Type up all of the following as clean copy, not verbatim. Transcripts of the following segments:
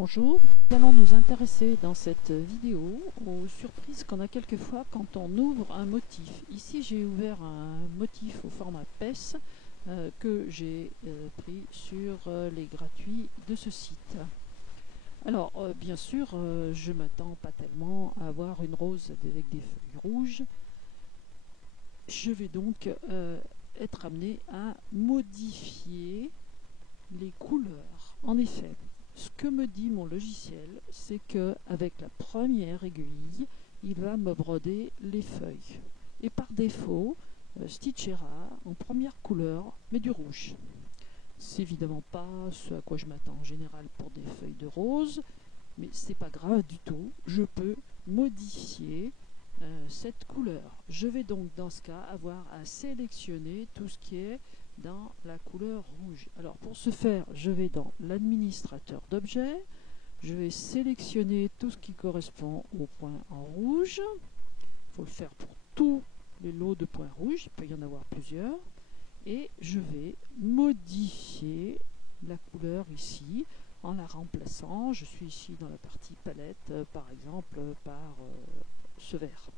Bonjour, nous allons nous intéresser dans cette vidéo aux surprises qu'on a quelquefois quand on ouvre un motif. Ici j'ai ouvert un motif au format PES que j'ai pris sur les gratuits de ce site. Alors bien sûr je m'attends pas tellement à avoir une rose avec des feuilles rouges. Je vais donc être amené à modifier les couleurs. En effet, ce que me dit mon logiciel, c'est que avec la première aiguille, il va me broder les feuilles. Et par défaut, Stitchera en première couleur met du rouge. C'est évidemment pas ce à quoi je m'attends en général pour des feuilles de rose, mais c'est pas grave du tout. Je peux modifier cette couleur. Je vais donc dans ce cas avoir à sélectionner tout ce qui est dans la couleur rouge. Alors pour ce faire, je vais dans l'administrateur d'objets, je vais sélectionner tout ce qui correspond au point en rouge. Il faut le faire pour tous les lots de points rouges, il peut y en avoir plusieurs. Et je vais modifier la couleur ici en la remplaçant. Je suis ici dans la partie palette, par exemple par ce vert.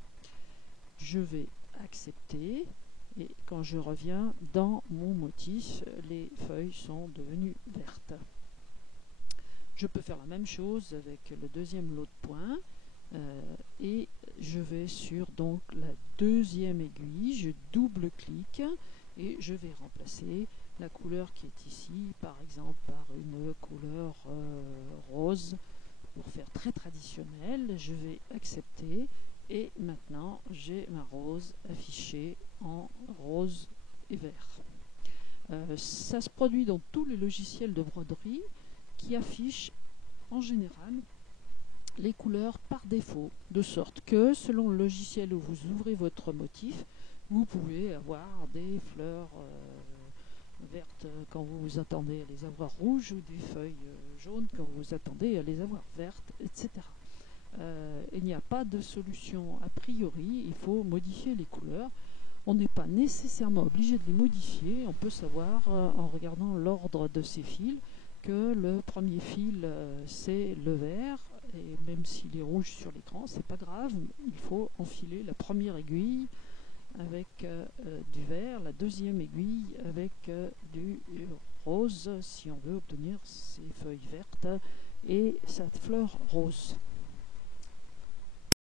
Je vais accepter. Et quand je reviens dans mon motif, les feuilles sont devenues vertes. Je peux faire la même chose avec le deuxième lot de points. Et je vais sur donc la deuxième aiguille, je double-clique et je vais remplacer la couleur qui est ici, par exemple par une couleur rose. Pour faire très traditionnel, je vais accepter. Et maintenant, j'ai ma rose affichée en rose et vert. Ça se produit dans tous les logiciels de broderie qui affichent en général les couleurs par défaut, de sorte que selon le logiciel où vous ouvrez votre motif, vous pouvez avoir des fleurs vertes quand vous vous attendez à les avoir rouges ou des feuilles jaunes quand vous vous attendez à les avoir vertes, etc. Il n'y a pas de solution a priori, il faut modifier les couleurs. On n'est pas nécessairement obligé de les modifier, on peut savoir en regardant l'ordre de ces fils que le premier fil c'est le vert, et même s'il est rouge sur l'écran, c'est pas grave, il faut enfiler la première aiguille avec du vert, la deuxième aiguille avec du rose si on veut obtenir ces feuilles vertes et cette fleur rose.